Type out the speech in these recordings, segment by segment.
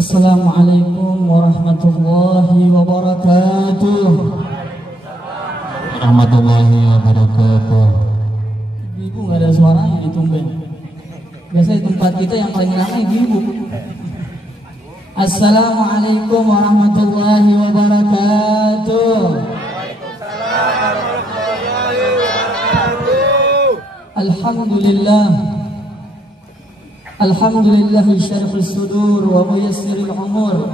Assalamualaikum warahmatullahi wabarakatuh. Warahmatullahi wabarakatuh. Ibu nggak ada suaranya di tumben. Biasanya di tempat kita yang paling ramai ibu. Assalamualaikum warahmatullahi wabarakatuh. Alhamdulillah. Alhamdulillah syarifis sudur wa muyassiril umur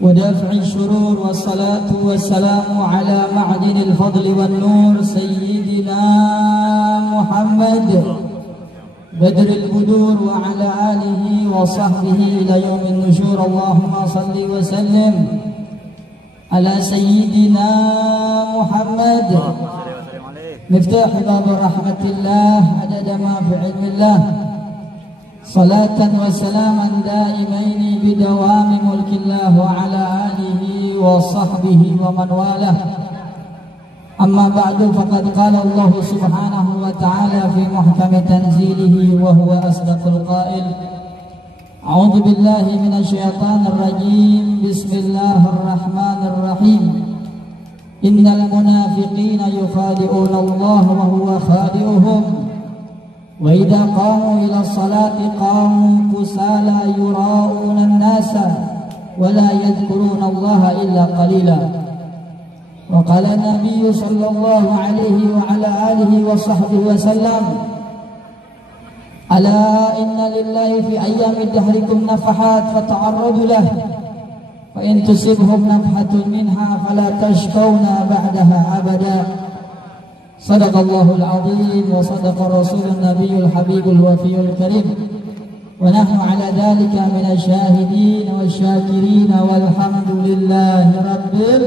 wa dafi'il syurur wassalatu wassalamu ala ma'dinil fadli wan nur sayyidina Muhammad badril budur wa ala alihi wa sahbihi ila yaumin nusyur. Allahumma salli wa sallim ala sayyidina Muhammad miftah bab rahmatillah adada ma fi ilmillah. Salatan wa salaman daimaini bidawami mulkillah wa ala alihi wa sahbihi wa man walah. Amma ba'du faqad qala Allah subhanahu wa ta'ala fi muhkami tanzilihi wa huwa asdaqul qail. A'udzu billahi minasy syaithanir rajim. Bismillahirrahmanirrahim. Innal munafiqina yukhadi'una Allah wa huwa khadi'uhum. Wa idza qamu ila sholati qamu kusala yura'una an-nasa wa la yadhkuruna Allah illa qalila. Wa qala Nabi sallallahu alaihi wa ala alihi wa sahbihi wa sallam, ala inna lillahi fi ayyami dahrikum nafahat fata'arradu lah fa in tusibhum nafhatun minha fala tashkawna ba'daha abada. Sadaqallahul azim wa sadaqa rasulun nabiyul habibul wafiyul karim wa nahnu ala dhalika minasy syahidin wa syakirin walhamdulillahi rabbil.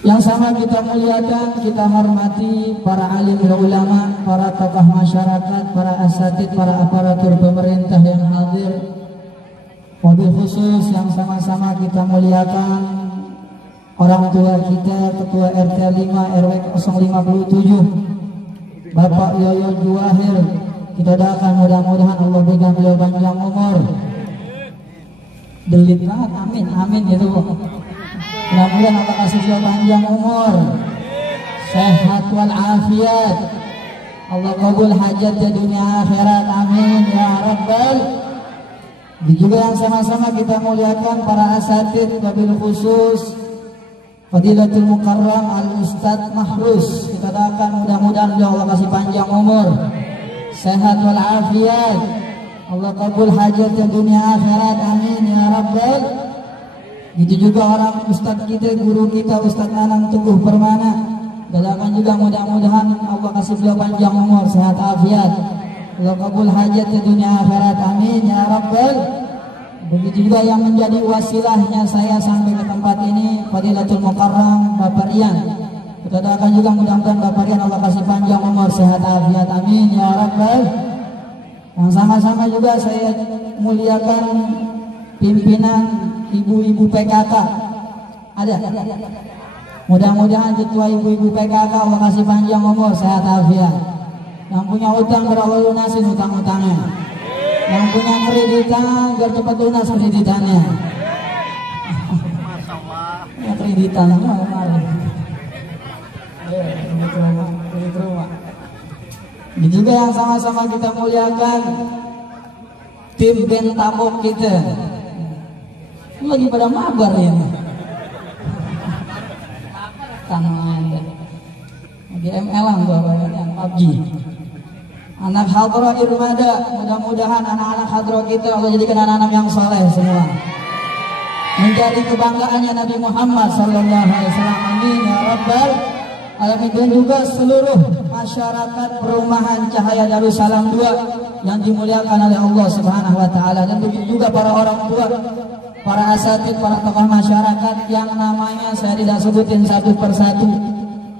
Yang sama kita muliakan, kita hormati para alim ulama, para tokoh masyarakat, para asatid, para aparatur pemerintah yang hadir. Wabil khusus yang sama-sama kita muliakan orang tua kita, Ketua RT 5 RW 057 Bapak Yoyo Juwahir. Kita doakan mudah-mudahan Allah berikan beliau panjang umur. Delit banget, amin, amin gitu. Mudah-mudahan Allah kasih beliau panjang umur, sehat wal afiat. Allah kabul hajat di dunia akhirat, amin ya rabbal. Juga yang sama-sama kita muliakan para asatid, wabil khusus Fadilatul Mukarram Al-Ustadz Mahrus. Kita doakan mudah-mudahan Allah kasih panjang umur, sehat wal afiat. Allah kabul hajat di dunia akhirat, amin ya rabbal. Itu juga orang ustadz kita, guru kita Ustadz Nanang Teguh Permana. Doakan juga mudah-mudahan Allah kasih beliau panjang umur, sehat afiat. Allah kabul hajat di dunia akhirat, amin ya rabbal. Begitu juga yang menjadi wasilahnya saya sampai ke tempat ini, Fadilatul Mukarram Bapak Rian. Kita doakan juga mudah-mudahan Bapak Rian Allah kasih panjang umur, sehat afiat, amin ya rabbal. Yang sama-sama juga saya muliakan pimpinan ibu-ibu PKK. Ada? Mudah-mudahan ketua ibu-ibu PKK Allah kasih panjang umur, sehat afiat. Yang punya utang berawal lunasin utang-utangnya. Yang punya kreditan biar cepat lunas kreditannya. Ya kreditan kemarin. Kredit rumah. Ini juga yang sama-sama kita muliakan tim band tabok kita. Lagi pada mabar ya. Tangan. Lagi ML-an bapaknya PUBG. Anak hadroh Irmada, mudah-mudahan anak-anak hadroh kita Allah jadikan anak-anak yang soleh semua, menjadi kebanggaannya Nabi Muhammad sallallahu alaihi wasallam, amin ya rabbal alamin. Dan juga seluruh masyarakat perumahan Cahaya Darussalam 2 yang dimuliakan oleh Allah Subhanahu wa taala. Dan begitu juga para orang tua, para asatid, para tokoh masyarakat yang namanya saya tidak sebutin satu persatu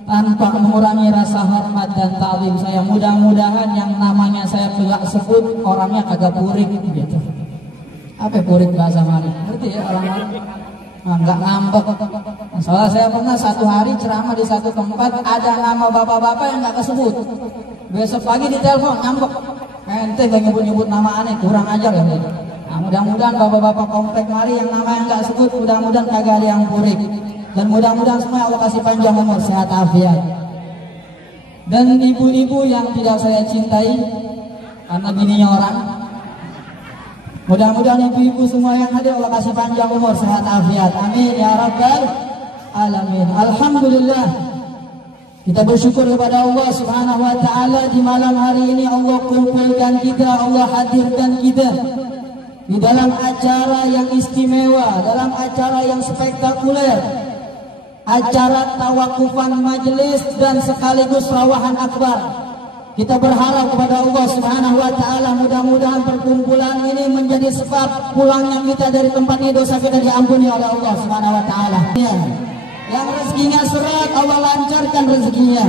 tanpa mengurangi rasa hormat dan ta'zim saya. Mudah-mudahan yang namanya saya tidak sebut orangnya agak purik gitu. Apa purik bahasa Mari? Berarti ya orang-orang nggak ngambek. Soalnya saya pernah satu hari ceramah di satu tempat, ada nama bapak-bapak yang nggak kesebut. Besok pagi ditelepon ngambek. Ente gak nyebut-nyebut nama aneh, kurang ajar ya. Nah, mudah-mudahan bapak-bapak komplek mari yang namanya nggak sebut, mudah-mudahan kagak ada yang purik. Dan mudah-mudahan semua Allah kasih panjang umur, sehat afiat. Dan ibu-ibu yang tidak saya cintai karena bininya orang, mudah-mudahan ibu-ibu semua yang hadir Allah kasih panjang umur, sehat afiat. Amin ya rabbal alamin. Alhamdulillah, kita bersyukur kepada Allah Subhanahu wa taala di malam hari ini Allah kumpulkan kita, Allah hadirkan kita di dalam acara yang istimewa, dalam acara yang spektakuler, acara tawakufan majelis dan sekaligus rawahan akbar. Kita berharap kepada Allah Subhanahu wa taala mudah-mudahan perkumpulan ini menjadi sebab pulangnya kita dari tempat ini, dosa kita diampuni oleh Allah Subhanahu wa taala. Yang rezekinya seret Allah lancarkan rezekinya.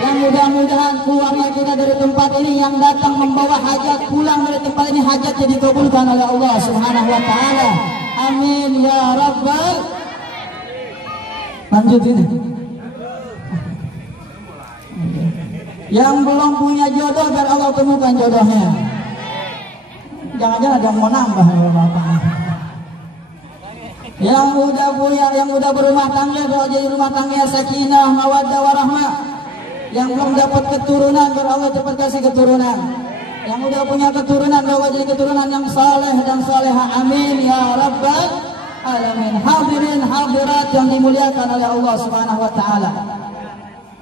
Yang mudah-mudahan keluarga kita dari tempat ini yang datang membawa hajat pulang dari tempat ini hajatnya dikabulkan oleh Allah Subhanahu wa taala. Amin ya rabbal. Lanjut ini. Yang belum punya jodoh biar Allah temukan jodohnya. Jangan-jangan ada yang mau nambah Bapak. Yang udah berumah tangga doa jadi rumah tangga sakinah mawaddah warahmah. Yang belum dapat keturunan biar Allah cepat kasih keturunan. Yang udah punya keturunan doa jadi keturunan yang saleh dan salehah. Amin ya rabbal alamin. Hadirin hadirat yang dimuliakan oleh Allah Subhanahu wa taala.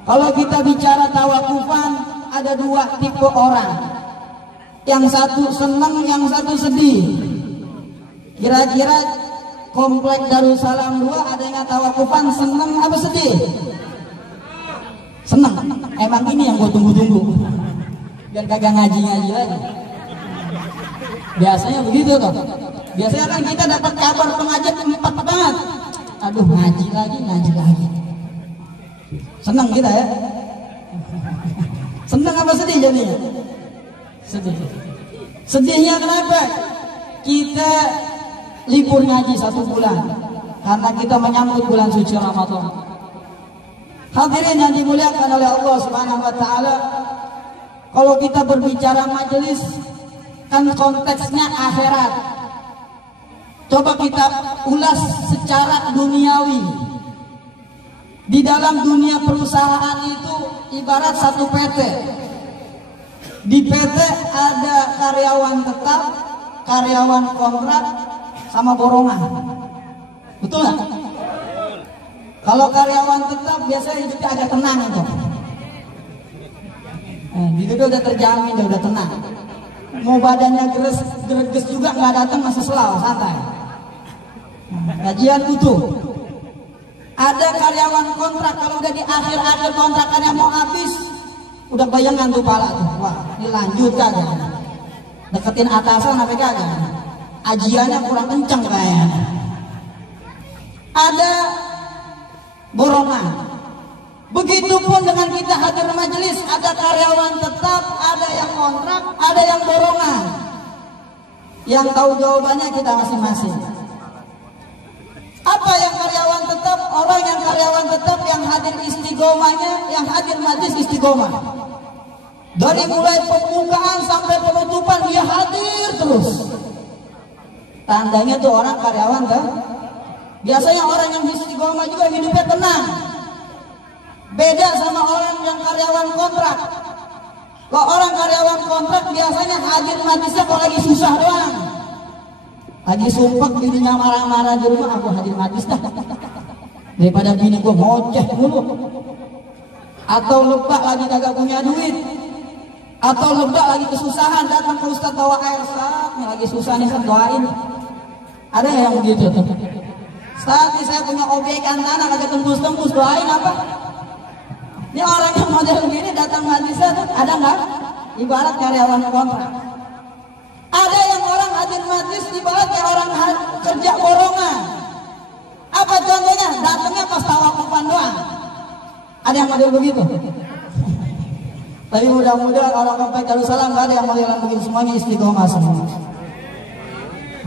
Kalau kita bicara tawakufan, ada dua tipe orang. Yang satu senang, yang satu sedih. Kira-kira komplek Darussalam 2 ada yang tawakufan senang apa sedih? Senang. Emang ini yang gue tunggu-tunggu. Biar kagak ngaji-ngaji lagi. Biasanya begitu toh. Biasanya kan kita dapat kabar pengajian 4 banget. Aduh, ngaji lagi. Senang kita ya. Senang apa sedih jadinya? Sedih. Sedihnya kenapa? Kita libur ngaji 1 bulan karena kita menyambut bulan suci Ramadan. Hadirin yang dimuliakan oleh Allah Subhanahu wa taala, kalau kita berbicara majelis kan konteksnya akhirat. Coba kita ulas secara duniawi. Di dalam dunia perusahaan itu ibarat satu PT. Di PT ada karyawan tetap, karyawan kontrak, sama borongan. Betul nggak? Kalau karyawan tetap biasanya hidupnya agak tenang itu. Hidupnya udah terjamin, udah tenang. Mau badannya greges juga nggak datang masih selalu santai. Gajian utuh. Ada karyawan kontrak kalau udah di akhir-akhir kontrakannya mau habis, udah bayangan tuh pala tuh. Wah, ini lanjut kagak? Deketin atasan apa kagak? Ajiannya kurang kenceng kayaknya. Ada borongan. Begitupun dengan kita hadir majelis, ada karyawan tetap, ada yang kontrak, ada yang borongan. Yang tahu jawabannya kita masing-masing. Apa yang karyawan tetap? Orang yang karyawan tetap yang hadir istiqomahnya, yang hadir majlis istiqomah. Dari mulai pembukaan sampai penutupan dia hadir terus. Tandanya tuh orang karyawan kan? Biasanya orang yang istiqomah juga hidupnya tenang. Beda sama orang yang karyawan kontrak. Kalau orang karyawan kontrak biasanya hadir majlisnya kalau lagi susah doang. Lagi sumpah bininya marah-marah di rumah, aku hadir majlis dah. Daripada bini gue ngoceh dulu. Atau lebak lagi kagak punya duit. Atau lebak lagi kesusahan, datang ke Ustaz bawa air, Ustaz, ini lagi susah nih, Ustaz doain. Ada yang begitu tuh. Ustaz, ini saya punya obyekan tanah kagak tembus-tembus, doain apa? Ini orang yang model begini datang majlisnya tuh ada nggak? Ibarat karyawan kontrak. Ada yang orang hadir majlis ibarat kayak orang kerja borongan. Apa contohnya? Datangnya pas tawakufan doang. Ada yang model begitu? Tapi mudah-mudahan orang komplek Darussalam nggak ada yang modelan begini, semuanya istiqomah semua.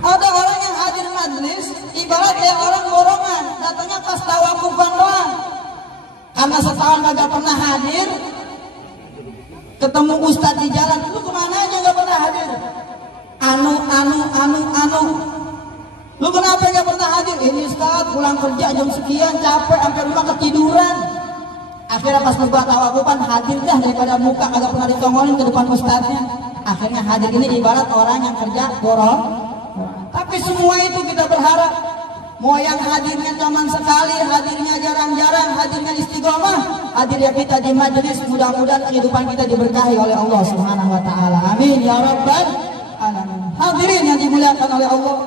Ada orang yang hadir majlis ibarat kayak orang borongan, datangnya pas tawakufan doang. Karena setahun nggak pernah hadir, ketemu ustadz di jalan, lu kemana aja nggak pernah hadir. anu. Lu kenapa nggak pernah hadir? Ini Ustaz pulang kerja jam sekian capek sampai rumah ketiduran. Akhirnya pas berbuat tawakupan hadir dah daripada muka kagak pernah ditongolin ke depan ustadznya. Akhirnya hadir ini ibarat orang yang kerja borong. Tapi semua itu kita berharap mau yang hadirnya cuma sekali, hadirnya jarang-jarang, hadirnya istiqomah, hadirnya kita di majelis, mudah-mudahan kehidupan kita diberkahi oleh Allah Subhanahu wa taala. Amin ya rabbal alamin. Hadirin yang dimuliakan oleh Allah.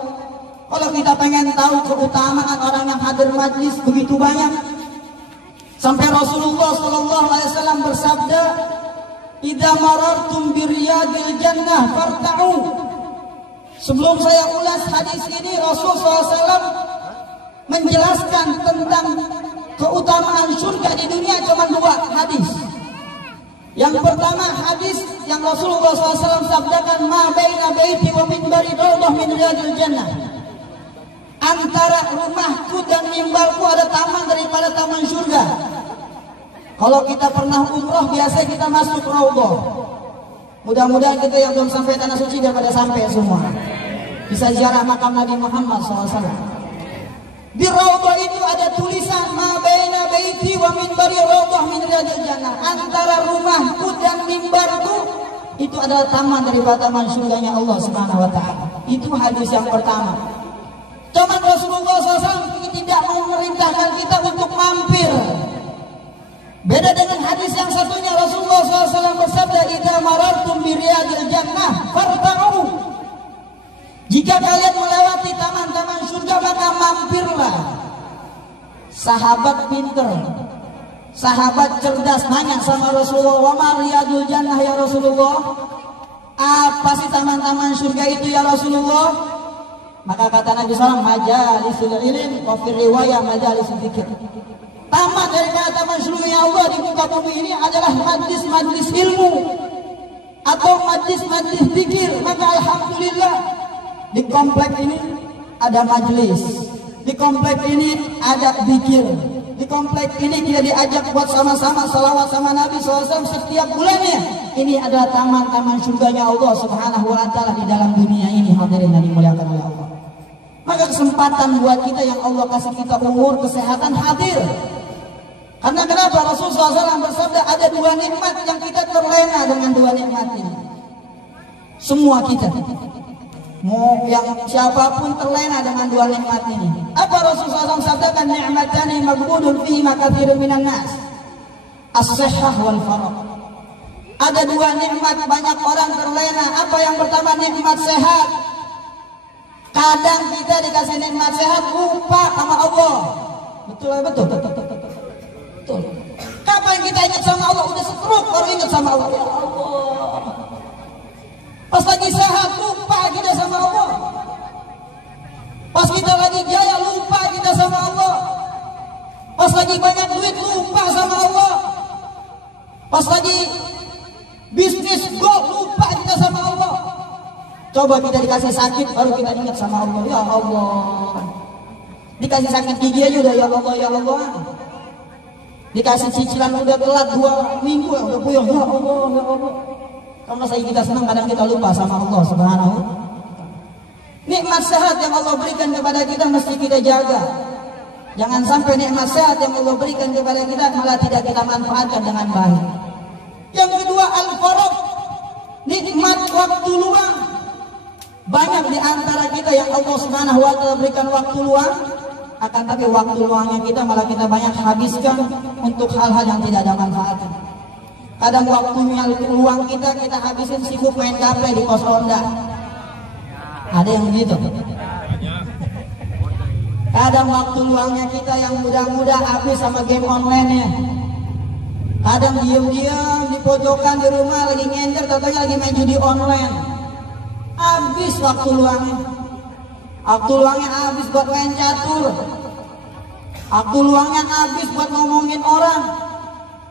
Kalau kita pengen tahu keutamaan orang yang hadir majlis begitu banyak, sampai Rasulullah sallallahu alaihi wasallam bersabda, "Idza marartum biriyadil jannah farta'u." Sebelum saya ulas hadis ini, Rasulullah SAW menjelaskan tentang keutamaan surga di dunia cuma 2 hadis. Yang pertama hadis yang Rasulullah SAW sabdakan, "Ma baina baiti wa minbari rawdah min riyadil jannah." Antara rumahku dan mimbarku ada taman daripada taman surga. Kalau kita pernah umroh biasa kita masuk raudhah. Mudah-mudahan kita yang belum sampai tanah suci daripada sampai semua. Bisa ziarah makam Nabi Muhammad SAW. Di raudhah itu ada tulisan, "Ma baina baiti wa minbari rawdah min riyadil jannah." Antara rumahku dan mimbarku itu adalah taman daripada taman surganya Allah Subhanahu wa taala. Itu hadis yang pertama. Cuman Rasulullah SAW tidak memerintahkan kita untuk mampir. Beda dengan hadis yang satunya, Rasulullah SAW bersabda, "Idza marartum bi riyadil jannah farta'u." Jika kalian melewati taman-taman surga maka mampirlah. Sahabat pinter, sahabat cerdas nanya sama Rasulullah, "Wa ma riyadul jannah ya Rasulullah?" Apa sih taman-taman surga itu ya Rasulullah? Maka kata Nabi SAW, "Majalisul ilm wa fi riwayah majalisul dzikir." Taman daripada taman surga Allah di muka bumi ini adalah majlis-majlis ilmu atau majlis-majlis zikir. Maka alhamdulillah di komplek ini ada majlis, di komplek ini ada zikir, di komplek ini kita diajak buat sama-sama salawat sama Nabi SAW setiap bulannya. Ini adalah taman-taman surganya Allah Subhanahu wa taala di dalam dunia ini. Hadirin yang dimuliakan oleh Allah. Maka kesempatan buat kita yang Allah kasih kita umur, kesehatan, hadir. Karena kenapa? Rasulullah SAW bersabda ada 2 nikmat yang kita terlena dengan 2 nikmat ini. Semua kita, mau yang siapapun terlena dengan 2 nikmat ini. Apa Rasulullah SAW sabdakan? "Ni'matani maghbudun fihi katsirun minan nas. As-sihhah wal faragh." Ada 2 nikmat banyak orang terlena. Apa yang pertama? Nikmat sehat. Kadang kita dikasih nikmat sehat lupa sama Allah. Betul. Kapan kita ingat sama Allah? Udah setruk baru ingat sama Allah. Ya Allah. Pas lagi sehat lupa kita sama Allah. Pas kita lagi jaya lupa kita sama Allah. Pas lagi banyak duit lupa sama Allah. Pas lagi bisnis go lupa kita sama Allah. Coba kita dikasih sakit baru kita ingat sama Allah. Ya Allah. Dikasih sakit gigi aja udah ya Allah ya Allah. Dikasih cicilan udah telat 2 minggu udah puyeng. Ya Allah ya Allah. Kalau saya kita senang kadang kita lupa sama Allah Subhanahu. Nikmat sehat yang Allah berikan kepada kita mesti kita jaga. Jangan sampai nikmat sehat yang Allah berikan kepada kita malah tidak kita manfaatkan dengan baik. Yang kedua, al-faragh, nikmat waktu luang. Banyak di antara kita yang Allah Subhanahu wa taala berikan waktu luang, akan tapi waktu luangnya kita malah kita banyak habiskan untuk hal-hal yang tidak ada manfaatnya. Kadang waktunya luang kita habisin sibuk main gaple di pos ronda. Ada yang begitu. Kadang waktu luangnya kita yang muda-muda habis sama game online-nya. Kadang diam-diam di pojokan di rumah lagi nyender, katanya lagi main judi online. Habis waktu luangnya. Waktu luangnya habis buat main catur. Waktu luangnya habis buat ngomongin orang.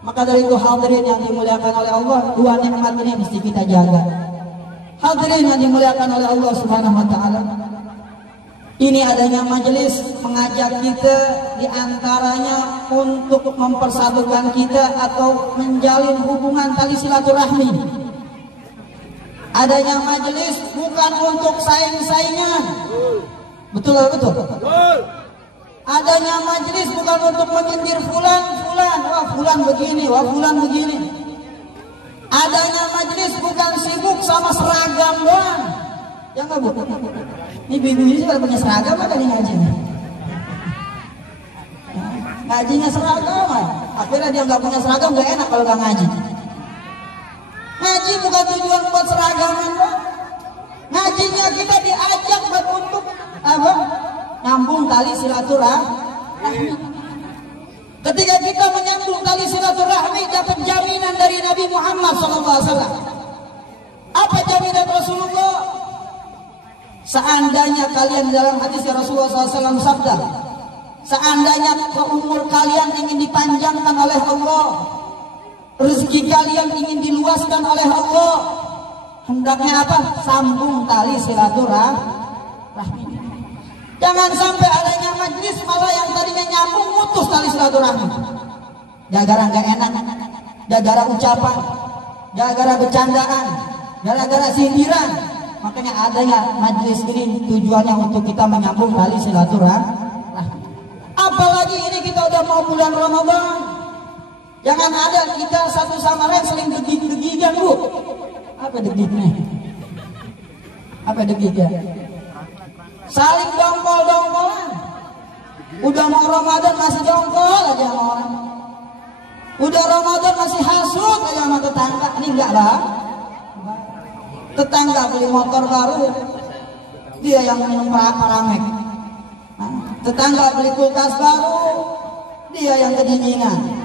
Maka dari itu hadirin yang dimuliakan oleh Allah, 2 nikmat ini mesti kita jaga. Hadirin yang dimuliakan oleh Allah Subhanahu wa taala. Ini adanya majelis mengajak kita diantaranya untuk mempersatukan kita atau menjalin hubungan tali silaturahmi. Adanya majelis bukan untuk saing-saingan. Betul atau betul? Adanya majelis bukan untuk menyindir fulan, wah fulan begini, wah fulan begini. Adanya majelis bukan sibuk sama seragam doang. Ya nggak Bu? Ini ibu ini kalau punya seragam apa nih ngajinya? Ngajinya seragam, akhirnya dia nggak punya seragam, nggak enak kalau nggak ngaji. Ngaji bukan tujuan buat seragaman, Pak. Ngajinya kita diajak buat untuk apa? Nyambung tali silaturahmi. Ketika kita menyambung tali silaturahmi, dapat jaminan dari Nabi Muhammad SAW. Apa jaminan Rasulullah? Seandainya kalian dalam hadis Rasulullah SAW sabda, seandainya umur kalian ingin dipanjangkan oleh Allah, rezeki kalian ingin diluaskan oleh Allah, hendaknya apa? Sambung tali silaturahmi. Jangan sampai adanya majlis malah yang tadinya nyambung mutus tali silaturahmi. Gara-gara nggak enak, gara-gara ucapan, gara-gara bercandaan, gara-gara sindiran. Makanya adanya majlis ini tujuannya untuk kita menyambung tali silaturahmi. Apalagi ini kita udah mau bulan Ramadan. Jangan ada kita satu sama lain saling degig-degigan, Bu. Apa degignya? Apa degignya? Saling dongkol-dongkolan. Udah mau Ramadan masih dongkol aja sama orang. Udah Ramadan masih hasut aja sama tetangga. Ini enggak lah. Tetangga beli motor baru, dia yang minum paramek. Tetangga beli kulkas baru, dia yang kedinginan.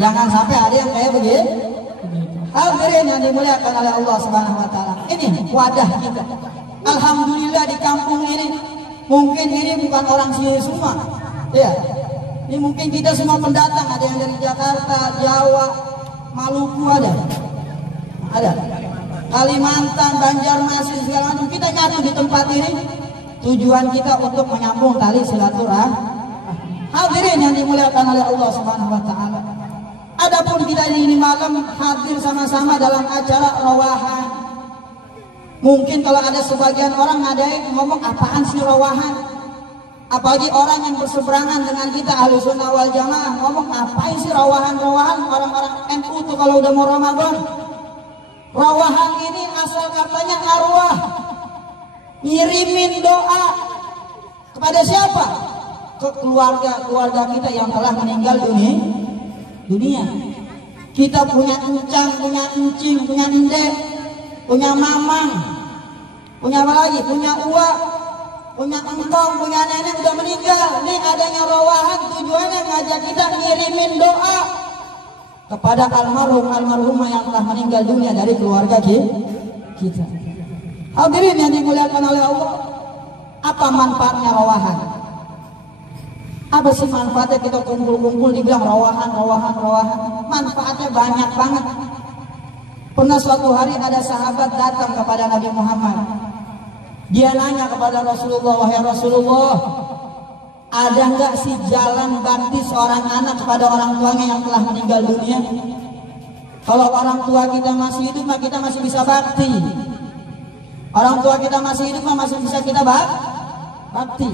Jangan sampai ada yang kayak begitu. Hadirin yang dimuliakan oleh Allah Subhanahu wa taala. Ini wadah kita. Alhamdulillah di kampung ini mungkin ini bukan orang sini semua. Ya. Ini mungkin kita semua pendatang, ada yang dari Jakarta, Jawa, Maluku ada. Ada. Kalimantan, Banjarmasin segala macam kita nyatu di tempat ini. Tujuan kita untuk menyambung tali silaturahmi. Hadirin yang dimuliakan oleh Allah Subhanahu wa taala. Adapun kita ini malam hadir sama-sama dalam acara rawahan. Mungkin kalau ada sebagian orang ada yang ngomong apaan sih rawahan? Apalagi orang yang berseberangan dengan kita Ahlussunnah wal Jamaah ngomong apain sih rawahan-rawahan orang-orang NU tuh kalau udah mau Ramadan. Rawahan ini asal katanya arwah ngirimin doa kepada siapa? Ke keluarga kita yang telah meninggal dunia. Kita punya encang, punya encing, punya endek, punya mamang, punya apa lagi? Punya uak, punya engkong, punya nenek udah meninggal. Ini adanya rawahan tujuannya ngajak kita ngirimin doa kepada almarhumah yang telah meninggal dunia dari keluarga kita. Hadirin yang dimuliakan oleh Allah, apa manfaatnya rawahan? Apa sih manfaatnya kita kumpul-kumpul dibilang rawahan? Manfaatnya banyak banget. Pernah suatu hari ada sahabat datang kepada Nabi Muhammad. Dia nanya kepada Rasulullah, wahai Rasulullah, ada nggak sih jalan bakti seorang anak kepada orang tuanya yang telah meninggal dunia? Kalau orang tua kita masih hidup, mah kita masih bisa bakti. Orang tua kita masih hidup, mah masih bisa kita bakti.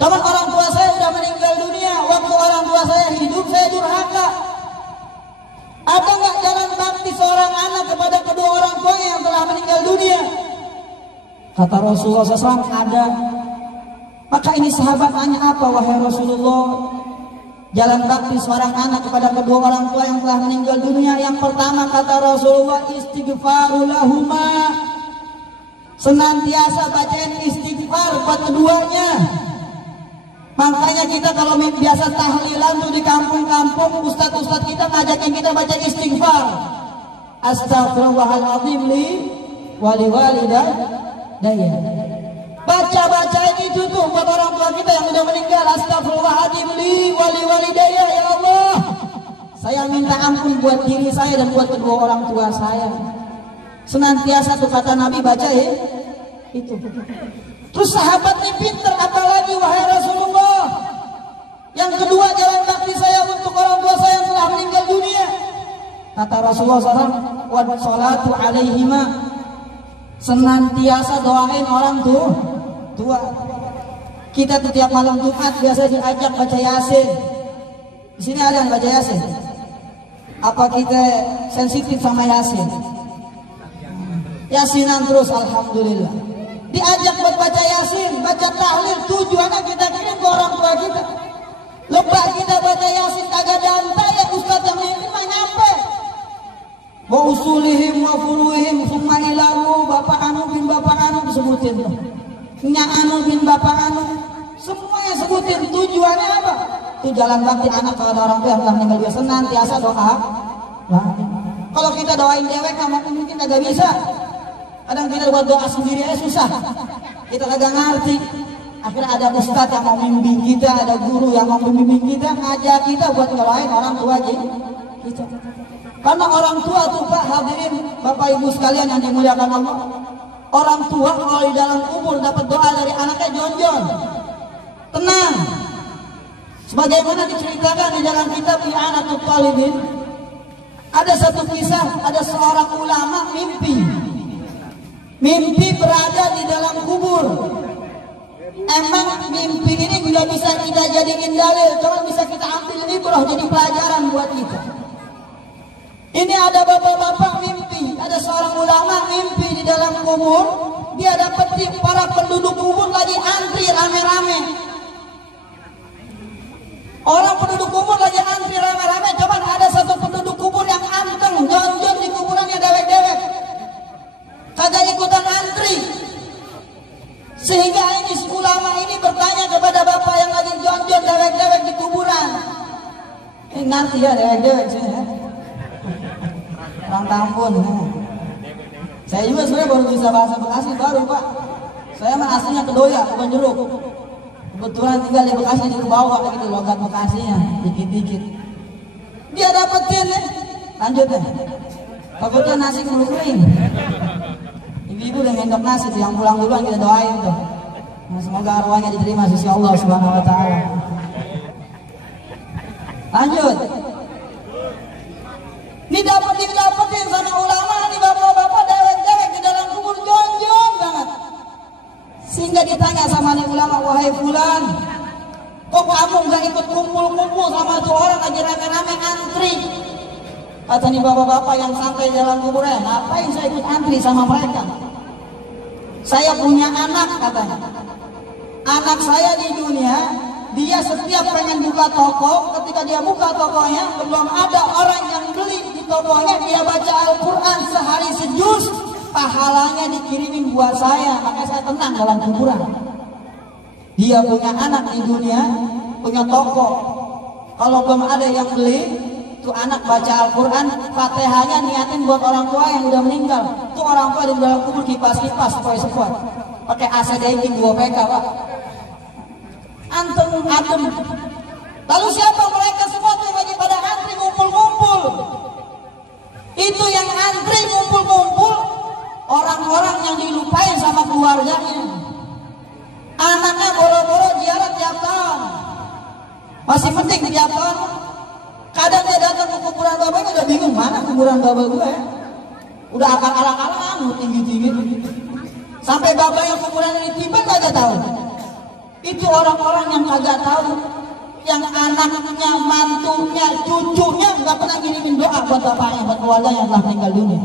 Teman orang tua saya sudah meninggal dunia. Waktu orang tua saya hidup, saya durhaka. Ada nggak jalan bakti seorang anak kepada kedua orang tuanya yang telah meninggal dunia? Kata Rasulullah SAW, ada. Maka ini sahabat nanya, apa wahai Rasulullah? Jalan bakti seorang anak kepada kedua orang tua yang telah meninggal dunia. Yang pertama kata Rasulullah, istighfaru lahuma. Senantiasa bacain istighfar buat keduanya. Makanya kita kalau biasa tahlilan tuh di kampung-kampung, ustadz-ustadz kita ngajakin kita baca istighfar. Astaghfirullahaladzim li wali walidayya. Baca-bacain itu tuh buat orang tua kita yang udah meninggal. Astaghfirullahaladzim li wali walidayya. Ya Allah, saya minta ampun buat diri saya dan buat kedua orang tua saya. Senantiasa tuh kata Nabi baca itu. Terus sahabat ini pinter, apalagi wahai Rasulullah. Yang kedua, jalan bakti saya untuk orang tua saya yang telah meninggal dunia. Kata Rasulullah SAW, wa sholatu alaihima senantiasa doain orang tua. Kita setiap malam Jumat biasa diajak baca Yasin. Di sini ada yang baca Yasin. Apa kita sensitif sama Yasin? Yasinan terus, alhamdulillah. Diajak buat baca Yasin, baca tahlil, tujuannya kita kirim ke orang tua kita. Lepas kita baca Yasin kagak dantai ya Ustaz yang ini mah nyampe. Wa usulihim wa furuhim summa ilahu bapak anu bin bapak anu disebutin tuh. Nya anu bin bapak anu semuanya sebutin tujuannya apa? Itu jalan bakti anak kepada orang tua yang telah meninggal dunia, senantiasa doa. Nah, kalau kita doain dewek mungkin kagak bisa. Kadang kita buat doa sendiri aja susah. Kita kagak ngerti. Akhirnya ada ustadz yang mau membimbing kita, ada guru yang mau membimbing kita, ngajak kita buat doain orang tua kita. Karena orang tua tuh Pak, hadirin Bapak Ibu sekalian yang dimuliakan Allah, orang tua kalau di dalam kubur dapat doa dari anaknya jonjon, tenang. Sebagaimana diceritakan di dalam kitab I'anatul Talibin, ada satu kisah, ada seorang ulama mimpi berada di dalam kubur. Emang mimpi ini juga bisa kita jadikan dalil, cuma bisa kita ambil ibrah jadi pelajaran buat kita. Ini ada bapak-bapak mimpi, ada seorang ulama mimpi di dalam kubur, dia dapati para penduduk kubur lagi antri rame-rame. Orang penduduk kubur lagi antri rame-rame, cuman ada satu penduduk kubur yang anteng, jonjon di kuburannya dewek-dewek, kagak ikutan antri. Sehingga ini ulama ini bertanya kepada bapak yang lagi jonjon dewek-dewek di kuburan. Ini nanti ya dewek-dewek sini ya. Orang Tambun ya. Saya juga sebenarnya baru bisa bahasa Bekasi baru Pak. Saya mah aslinya Kedoya, bukan Jeruk. Kebetulan tinggal di Bekasi di bawah gitu, logat Bekasinya dikit-dikit. Dia dapetin nih. Lanjut deh. Takutnya nasi keburu kering. Ibu-ibu udah ngendok nasi tuh, yang pulang duluan kita doain tuh. Nah, semoga arwahnya diterima sisi Allah Subhanahu wa taala. Lanjut. Ini dapetin sama ulama nih bapak-bapak dewek-dewek di dalam kubur jonjon banget. Sehingga ditanya sama nih ulama, wahai fulan, kok kamu nggak ikut kumpul-kumpul sama tuh orang lagi rame-rame antri? Kata nih bapak-bapak yang sampai dalam kuburnya, ngapain saya ikut antri sama mereka? Saya punya anak katanya. Anak saya di dunia, dia setiap pengen buka toko, ketika dia buka tokonya, belum ada orang yang beli di tokonya, dia baca Al-Quran sehari sejuz, pahalanya dikirimin buat saya, maka saya tenang dalam kuburan. Dia punya anak di dunia, punya toko, kalau belum ada yang beli, itu anak baca Al-Quran, Fatihahnya niatin buat orang tua yang udah meninggal. Itu orang tua di dalam kubur kipas-kipas, sepoi-sepoi, pakai AC daging 2 PK Pak. Antum adem. Lalu siapa mereka semua tuh lagi pada antri ngumpul-ngumpul? Itu yang antri ngumpul-ngumpul orang-orang yang dilupain sama keluarganya. Anaknya boro-boro ziarah tiap tahun, masih penting tiap tahun. Kadang dia datang ke kuburan babanya udah bingung, mana kuburan baba gue ya? Udah akal-akalan, tinggi-tinggi. Sampai babanya kuburan ini tiba kagak tahu. Itu orang-orang yang kagak tahu, yang anaknya, mantunya, cucunya nggak pernah ngirimin doa buat bapaknya, buat keluarga yang telah meninggal dunia.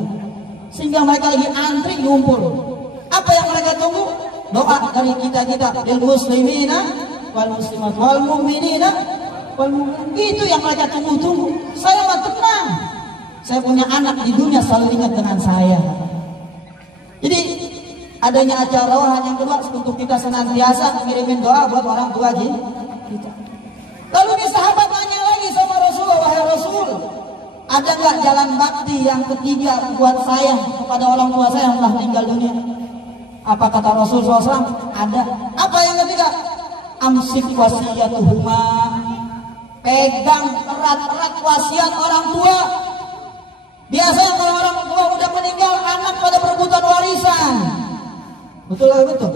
Sehingga mereka lagi antri ngumpul. Apa yang mereka tunggu? Doa dari kita-kita, lil muslimina wal muslimat wal mu'minina wal mu'min. Itu yang mereka tunggu-tunggu. Saya mah tenang. Saya punya anak di dunia selalu ingat dengan saya. Jadi adanya acara rohan yang kedua untuk kita senantiasa ngirimin doa buat orang tua kita. Lalu nih sahabat nanya lagi sama Rasulullah, wahai Rasul, ada nggak jalan bakti yang ketiga buat saya kepada orang tua saya yang telah meninggal dunia? Apa kata Rasul SAW? Ada. Apa yang ketiga? Amsik wasiyatuhuma. Pegang erat-erat wasiat orang tua. Biasanya kalau orang tua udah meninggal, anak pada perebutan warisan. Betul lah, betul.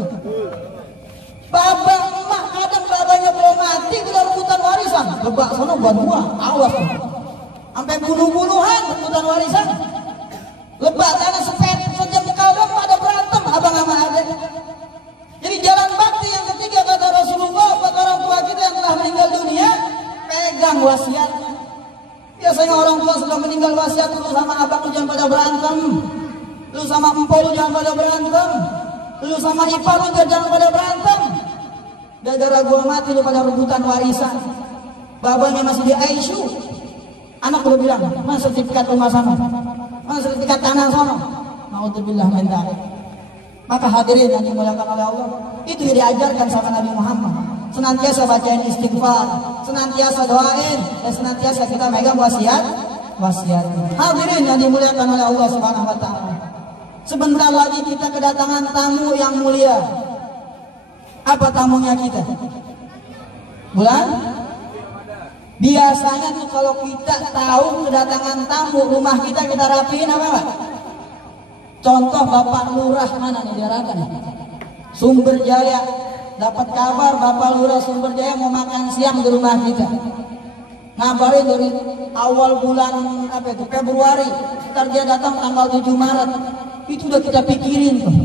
Baba emak kadang babanya belum mati udah rebutan warisan. Lebak sana buat gua, awas tuh. Sampai bunuh-bunuhan rebutan warisan. Lebak karena sejam kawin pada berantem Jadi jalan bakti yang ketiga kata Rasulullah buat orang tua kita yang telah meninggal dunia, pegang wasiatnya. Biasanya orang tua sudah meninggal wasiat, lu sama abang lu jangan pada berantem, lu sama empok lu jangan pada berantem, lu sama ipar lu jangan pada berantem. Gara-gara gua mati lu pada rebutan warisan. Babanya masih di ICU. Anak lu bilang, mana sertifikat rumah sana? Mana sertifikat tanah sana? Naudzubillah min dzalik. Maka hadirin yang dimuliakan oleh Allah, itu yang diajarkan sama Nabi Muhammad. Senantiasa bacain istighfar, senantiasa doain, dan senantiasa kita megang wasiat. Hadirin yang dimuliakan oleh Allah Subhanahu wa taala. Sebentar lagi kita kedatangan tamu yang mulia. Apa tamunya kita? Bulan? Biasanya tuh kalau kita tahu kedatangan tamu rumah kita rapiin apa Pak? Contoh Bapak Lurah mana nih diarahkan? Sumber Jaya. Dapat kabar Bapak Lurah Sumber Jaya mau makan siang di rumah kita. Ngabarin dari awal bulan Februari, ntar dia datang tanggal 7 Maret. Itu udah kita pikirin tuh.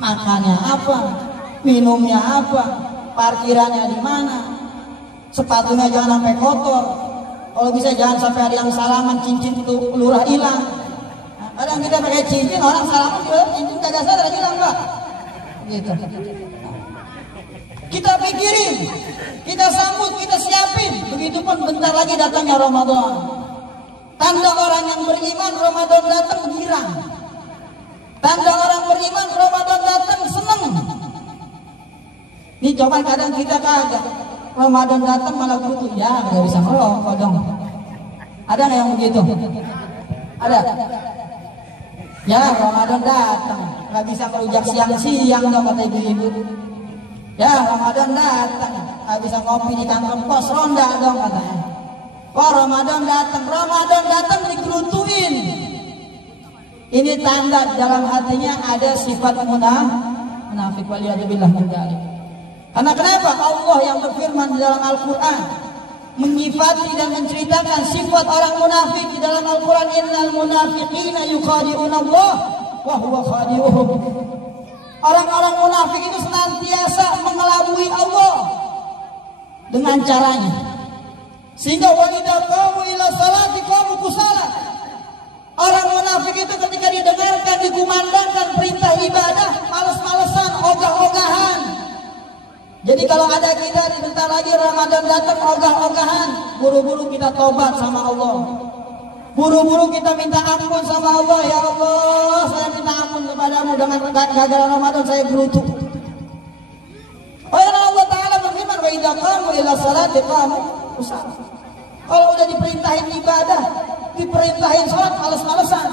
Makannya apa? Minumnya apa? Parkirannya di mana? Sepatunya jangan sampai kotor. Kalau bisa jangan sampai ada yang salaman cincin itu lurah hilang. Kadang kita pakai cincin, orang salaman juga cincin kagak sadar hilang Pak. Gitu. Kita pikirin, kita sambut, kita siapin. Begitupun bentar lagi datangnya Ramadan. Tanda orang yang beriman Ramadan datang girang. Tanda orang beriman Ramadan datang seneng. Ini coba kadang kita kagak. Ramadan datang malah butuh, ya nggak bisa ngerokok dong. Ada nggak yang begitu? Ada. Ya Ramadan datang, nggak bisa ngerujak siang-siang dong kata ibu-ibu. Ya Ramadan datang, nggak bisa ngopi di kantor pos ronda dong katanya. Wah Ramadan datang dikerutuin. Ini tanda dalam hatinya ada sifat munafik. Waliyadzubillah min dzalik. Karena kenapa? Allah yang berfirman di dalam Al-Quran menyifati dan menceritakan sifat orang munafik di dalam Al-Quran. Innal munafiqina yukhadi'una Allah wa huwa khadi'uhum. Orang-orang munafik itu senantiasa mengelabui Allah dengan caranya. Sehingga wa idza qamu ila salati qamu kusala. Orang munafik itu ketika didengarkan, dikumandangkan perintah ibadah, males-malesan, ogah-ogahan. Jadi kalau ada kita sebentar lagi Ramadan datang ogah-ogahan, buru-buru kita tobat sama Allah. Buru-buru kita minta ampun sama Allah. Ya Allah, saya minta ampun kepadamu dengan gara-gara Ramadan saya gerutu. Oh ya Allah Ta'ala berfirman, wa idza qamu ila salati qamu kusala. Kalau udah diperintahin ibadah, diperintahin sholat, males-malesan.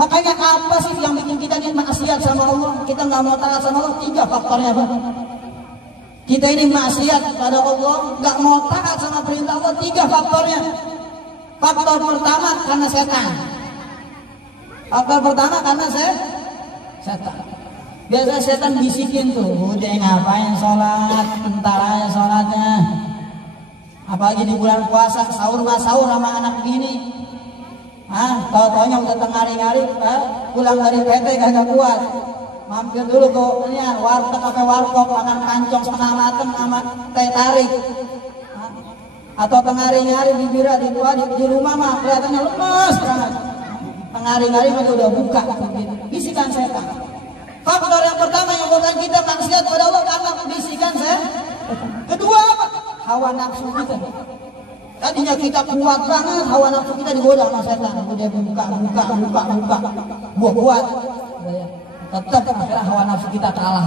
Makanya apa sih yang bikin kita ini maksiat sama Allah? Kita nggak mau taat sama Allah, 3 faktornya Pak. Kita ini maksiat pada Allah, nggak mau taat sama perintah Allah, 3 faktornya. Faktor pertama karena setan. Faktor pertama karena setan. Biasa setan bisikin tuh, udah ngapain sholat, bentar aja sholatnya. Apalagi di bulan puasa, sahur sama anak bini. Tahu-taunya udah tengah-hari, pulang dari PT kagak kuat. Mampir dulu ke ini warteg apa warkop, makan pancong setengah mateng sama teh tarik. Atau tengah-hari di rumah mah kelihatannya lemes banget. Tengah-hari mah udah buka gitu. Bisikan setan. Faktor yang pertama yang bukan kita maksiat pada Allah karena bisikan setan. Kedua apa? Hawa nafsu kita. Tadinya kita kuat banget, hawa nafsu kita digoda sama setan. Udah buka. Gua kuat. Tetap akhirnya hawa nafsu kita kalah.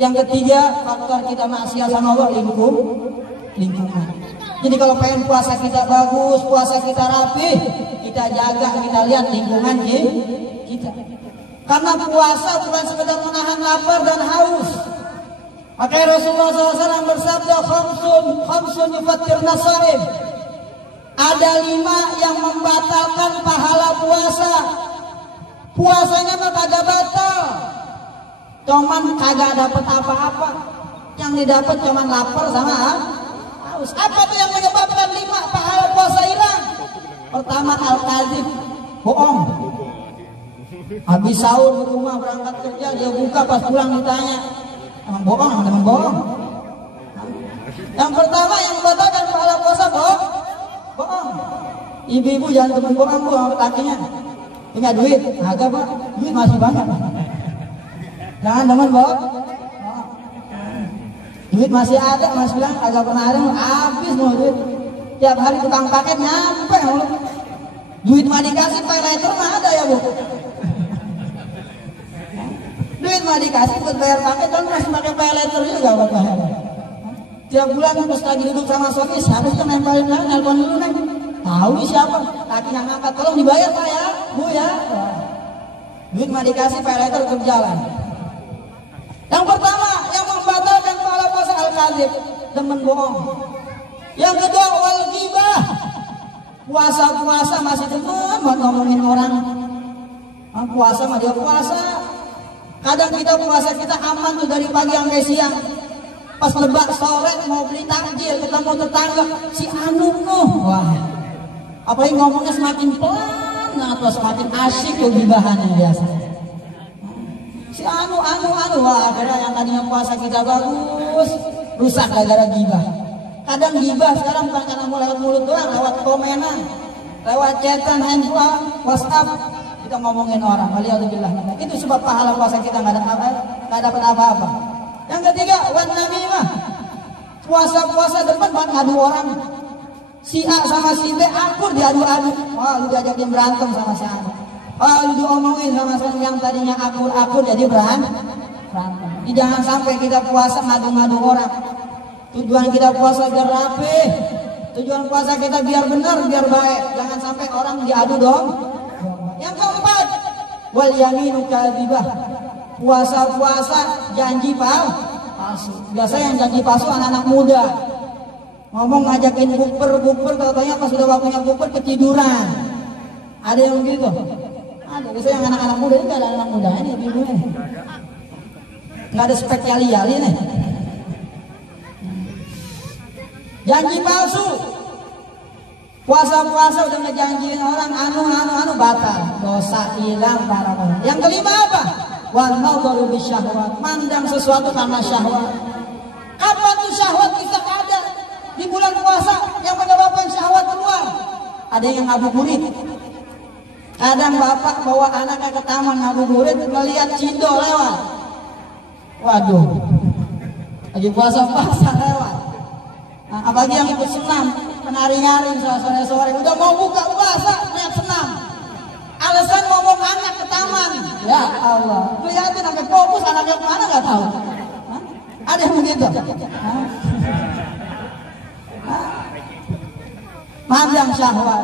Yang ketiga, faktor kita maksiat sama Allah lingkungan. Jadi kalau pengen puasa kita bagus, puasa kita rapi, kita jaga, kita lihat lingkungan kita. Karena puasa bukan sekedar menahan lapar dan haus. Maka Rasulullah SAW bersabda, khamsun yufattirna shaim. Ada 5 yang membatalkan pahala puasa. Puasanya mah kagak batal, cuman kagak dapat apa-apa. Yang didapat cuman lapar sama haus. Apa tuh yang menyebabkan 5 pahala puasa hilang? Pertama, al-kadzib, bohong. Habis sahur di rumah berangkat kerja, dia buka pas pulang ditanya, emang bohong, emang bohong. Yang pertama yang membatalkan pahala puasa bohong. Ibu-ibu jangan temen bohong bu sama lakinya. Ingat duit, agak pak, duit masih banyak. Jangan temen bohong. Duit masih ada, mas bilang agak pernah ada, habis mau duit. Tiap hari tukang paket nyampe mulu. Duit mah dikasih, pay later mah ada ya bu. Duit mah dikasih buat bayar paket, dan masih pakai pay later juga buat bayar. Tiap bulan pas lagi duduk sama suami, seharusnya nempelin lah, nelpon dulu neng. Tahu nih siapa? Laki yang ngangkat, tolong dibayar pak ya, bu ya. Duit mah dikasih, pay later tetap jalan. Yang pertama, yang membatalkan pahala puasa al-kadzib, demen bohong. Yang kedua, wal ghibah. Puasa masih demen buat ngomongin orang. Puasa mah dia puasa. Kadang kita puasa kita aman tuh dari pagi sampai siang. Pas lebak sore mau beli takjil ketemu tetangga si anu wah. Apalagi ngomongnya semakin pelan atau semakin asyik tuh gibahan yang biasa. Si anu wah akhirnya yang tadinya puasa kita bagus rusak gara-gara gibah. Kadang gibah sekarang bukan karena mau lewat mulut doang, lewat komenan, lewat chatan, handphone, WhatsApp kita ngomongin orang. Waliyadzubillah. Itu sebab pahala puasa kita nggak dapat apa-apa. Yang ketiga, wan namimah. Puasa depan buat ngadu orang. Si A sama si B akur diadu-adu. Wah, lu diajakin berantem sama si A. Wah, lu diomongin sama si yang tadinya akur jadi berantem. Jangan sampai kita puasa ngadu-ngadu orang. Tujuan kita puasa biar rapi. Tujuan puasa kita biar benar, biar baik. Jangan sampai orang diadu dong. Yang keempat, wal yaminu kadzibah. Puasa janji palsu. Biasa yang janji palsu anak-anak muda. Ngomong ngajakin bukber, katanya pas sudah waktunya bukber ketiduran. Ada yang begitu? Ada. Biasanya yang anak-anak muda ini nggak ada anak muda ini ibu-ibunya. Nggak ada spesiali nih. Janji palsu. Puasa udah ngejanjiin orang anu batal. Dosa hilang para. Yang kelima apa? Wan nadharu bisyahwat. Mandang sesuatu karena syahwat. Kapan tuh syahwat bisa ada? Di bulan puasa yang menyebabkan syahwat keluar. Ada yang ngabuburit. Kadang bapak bawa anaknya ke taman ngabuburit melihat cindo lewat. Waduh. Lagi puasa lewat. Nah, apalagi yang ikut senam, menari-nari sore-sore, udah mau buka puasa, lihat senam. Alasan ngomong anak ke taman. Ya Allah, lihatin sampai fokus anaknya kemana nggak tahu. Hah? Ada yang begitu. Pandang syahwat,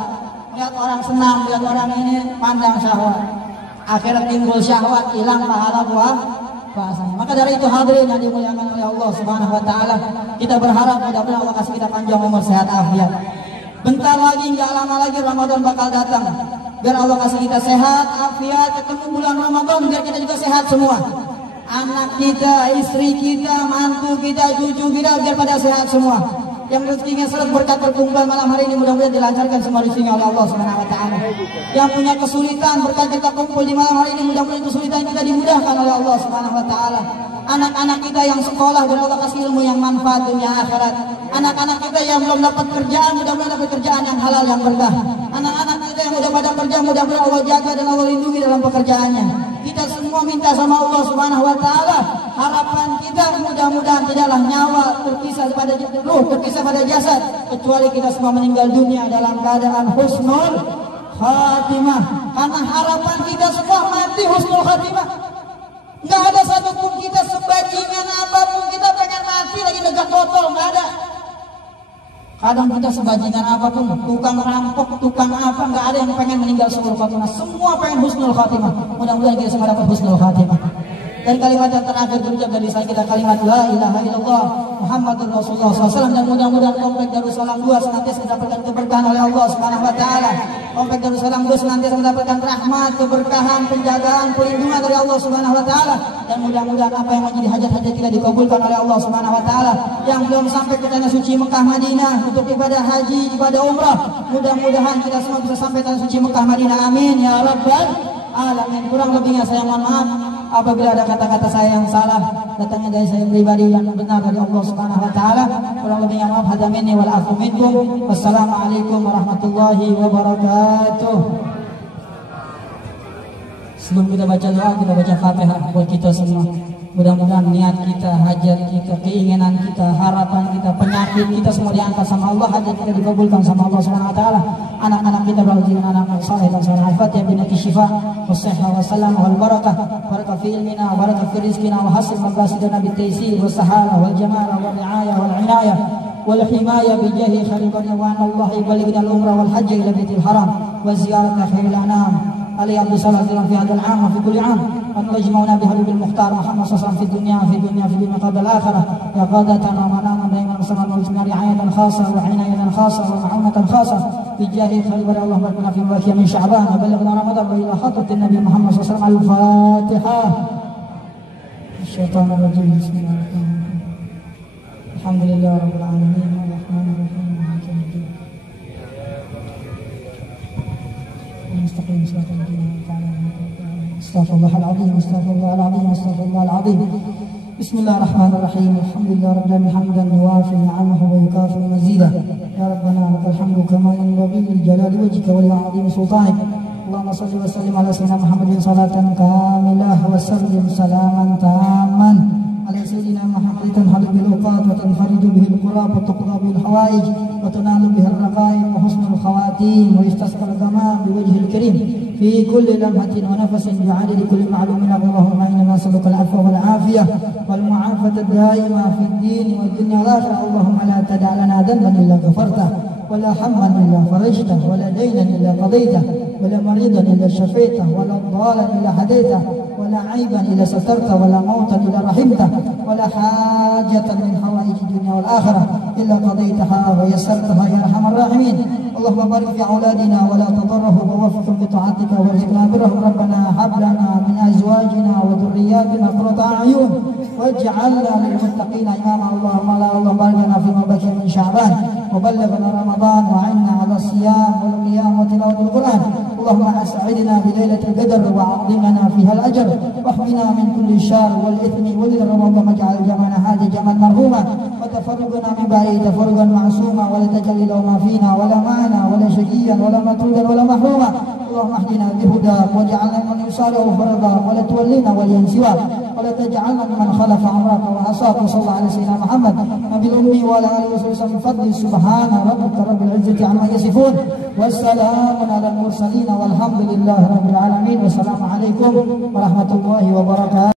lihat orang senam, lihat orang ini, pandang syahwat. Akhirnya timbul syahwat, hilang pahala puasanya. Maka dari itu hadirin yang dimuliakan oleh Allah Subhanahu wa taala, kita berharap mudah-mudahan Allah kasih kita panjang umur, sehat afiat. Bentar lagi, nggak lama lagi Ramadan bakal datang. Biar Allah kasih kita sehat, afiat, ketemu bulan Ramadan biar kita juga sehat semua. Anak kita, istri kita, mantu kita, cucu kita biar pada sehat semua. Yang rezekinya seret berkat perkumpulan malam hari ini mudah-mudahan dilancarkan semua rezekinya oleh Allah Subhanahu wa taala. Yang punya kesulitan berkat kita kumpul di malam hari ini mudah-mudahan kesulitan kita dimudahkan oleh Allah Subhanahu wa taala. Anak-anak kita yang sekolah dan Allah kasih ilmu yang manfaat dunia akhirat. Anak-anak kita yang belum dapat kerjaan mudah-mudahan dapat kerjaan yang halal yang berkah. Anak-anak kita yang udah pada kerja mudah-mudahan Allah jaga dan Allah lindungi dalam pekerjaannya. Kita semua minta sama Allah Subhanahu wa taala, harapan kita mudah-mudahan tidaklah nyawa terpisah pada ruh, terpisah pada jasad, kecuali kita semua meninggal dunia dalam keadaan husnul khatimah. Karena harapan kita semua mati husnul khatimah. Nggak ada satupun kita sebajingan apapun kita pengen mati lagi negak botol, nggak ada. Kadang kita sebajingan apapun, tukang rampok, tukang apa, nggak ada yang pengen meninggal husnul khatimah. Semua pengen husnul khatimah. Mudah-mudahan kita semua dapat husnul khatimah. Dan kalimat yang terakhir berucap dari saya kita kalimat la ilaha illallah Muhammadur Rasulullah SAW. Dan mudah-mudahan Komplek Darussalam 2 senantiasa mendapatkan keberkahan oleh Allah Subhanahu wa taala. Komplek Darussalam 2 senantiasa mendapatkan rahmat, keberkahan, penjagaan, perlindungan dari Allah Subhanahu wa taala. Dan mudah-mudahan apa yang menjadi hajat-hajat kita dikabulkan oleh Allah Subhanahu wa taala. Yang belum sampai ke tanah suci Mekah Madinah untuk ibadah haji, ibadah umrah, mudah-mudahan kita semua bisa sampai tanah suci Mekah Madinah. Amin ya rabbal alamin. Kurang lebihnya saya mohon maaf apabila ada kata-kata saya yang salah, datangnya dari saya pribadi yang benar dari Allah Subhanahu wa taala. Kurang lebihnya maaf, hadza minni wal afu minkum. Wassalamualaikum warahmatullahi wabarakatuh. Sebelum kita baca doa, kita baca Fatihah buat kita semua. Mudah-mudahan niat kita, hajat kita, keinginan kita, harapan kita, penyakit kita semua diangkat sama Allah, hajat kita dikabulkan sama Allah Subhanahu wa taala. Anak-anak kita berhasil dengan anak saleh dan saleh. Al-Fatihah binati syifa was-sihha was-salam wal barakah. Barakah fi ilmina, barakah fi rizqina wa hasil maqasidana bit taysir was sahala wal jamala wal riayah wal inayah wal himayah bi jahi khairil wa Allah yubalighna al-umra wal hajj ila baitil haram wa ziyarata khairil anam. عليه أفضل الصلاة والسلام في هذا العام وفي كل عام، أن يجمعنا بحبيب المختار محمد صلى الله عليه وسلم في الدنيا قبل الآخرة، يا قادتنا ومناما دائما وسلم وجمع رعاية خاصة وعناية خاصة ومعونة خاصة بجاه خير الله بارك في مبارك من شعبان وبلغنا رمضان وإلى حضرة النبي محمد صلى الله عليه وسلم. الفاتحة. الشيطان الرجيم. بسم الله الرحمن الرحيم. الحمد لله رب العالمين الرحمن الرحيم مالك يوم الدين. المستقيم صراط الذين أنعمت عليهم. استغفر الله العظيم استغفر الله العظيم استغفر الله العظيم. بسم الله الرحمن الرحيم. الحمد لله رب العالمين حمدا يوافي نعمه ويكافئ مزيدا. يا ربنا لك الحمد كما ينبغي لجلال وجهك ولعظيم سلطانك. اللهم صل وسلم على سيدنا محمد صلاة كاملة وسلم سلاما تاما على سيدنا محمد تنحل به الأوقات وتنفرج به القراب وتقضى به الحوائج وتنال به الرقائب وحسن الخواتيم ويستسقى الغمام بوجه الكريم في كل لمحة ونفس بعدد كل معلوم لك. اللهم إنا نسألك العفو والعافية والمعافاة الدائمة في الدين والدنيا والآخرة. اللهم لا تدع لنا ذنبا إلا غفرته ولا حما إلا فرجته ولا دينا إلا قضيته ولا مريضا إلا شفيته ولا ضالا إلا هديته ولا عيبا إلا سترته ولا موتا إلا رحمته ولا حاجة من حوائج الدنيا والآخرة إلا قضيتها ويسرتها يا أرحم الراحمين. اللهم بارك في أولادنا ولا تضرهم ووفقهم بطاعتك وارزقنا برهم. ربنا هب لنا من أزواجنا وذرياتنا قرة أعين واجعلنا للمتقين إماما. اللهم بارك لنا فيما بقي من شعبان وبلغنا رمضان وعنا على الصيام والقيام وتلاوة القرآن. اللهم أسعدنا بليلة القدر وأعظمنا فيها الأجر واحمنا من كل شر والإثم والضر. اللهم اجعل جمعنا هذا جمعا مرحوما وتفرقنا من بعده تفرقا معصوما ولا تجعل لهما فينا ولا معنا ولا شقيا ولا مطرودا ولا محروما. اللهم اهدنا بهداك واجعلنا من يصالح فرضاك ولا تولينا وليا سواك ولا تجعلنا ممن خلف امرك وعصاك. وصلى الله على سيدنا محمد نبي الامي وعلى اله وصحبه وسلم. بفضل سبحان ربك رب العزه عما يصفون والسلام على المرسلين والحمد لله رب العالمين. والسلام عليكم ورحمه الله وبركاته.